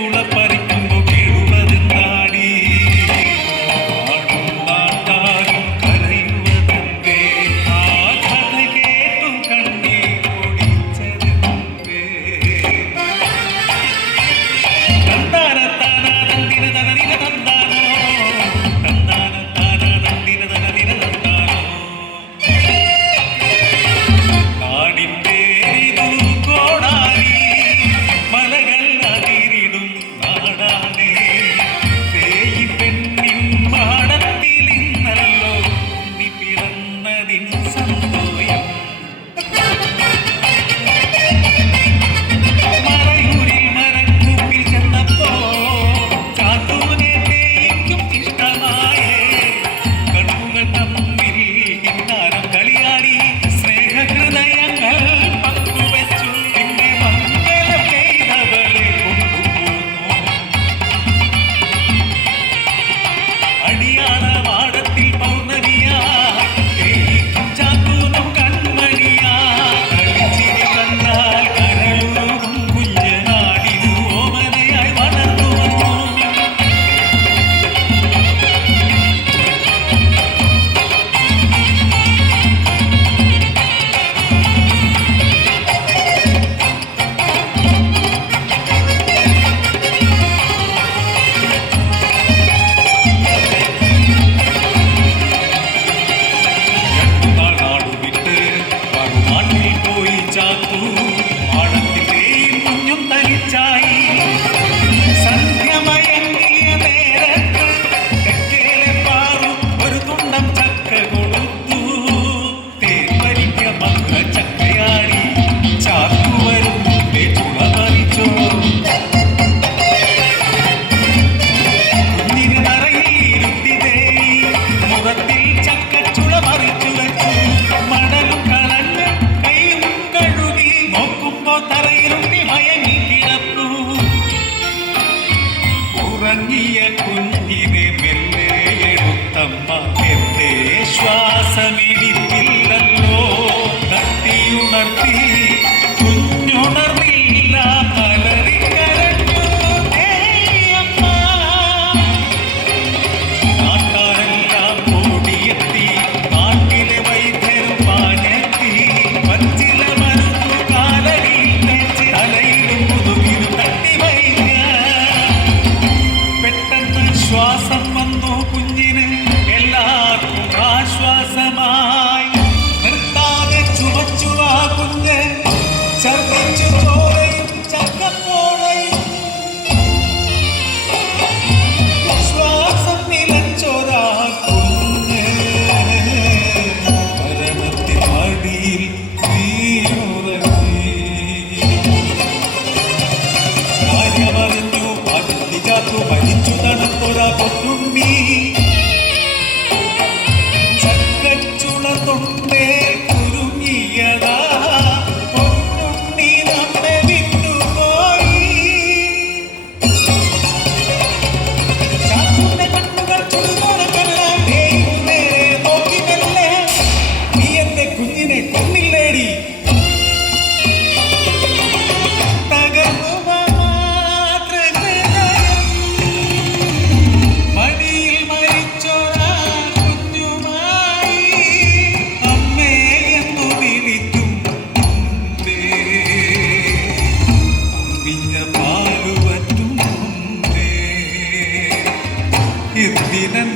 ചുളർ mama. ശ്വാസം വന്നു കുഞ്ഞിന് তোরা കീർത്തിനൻ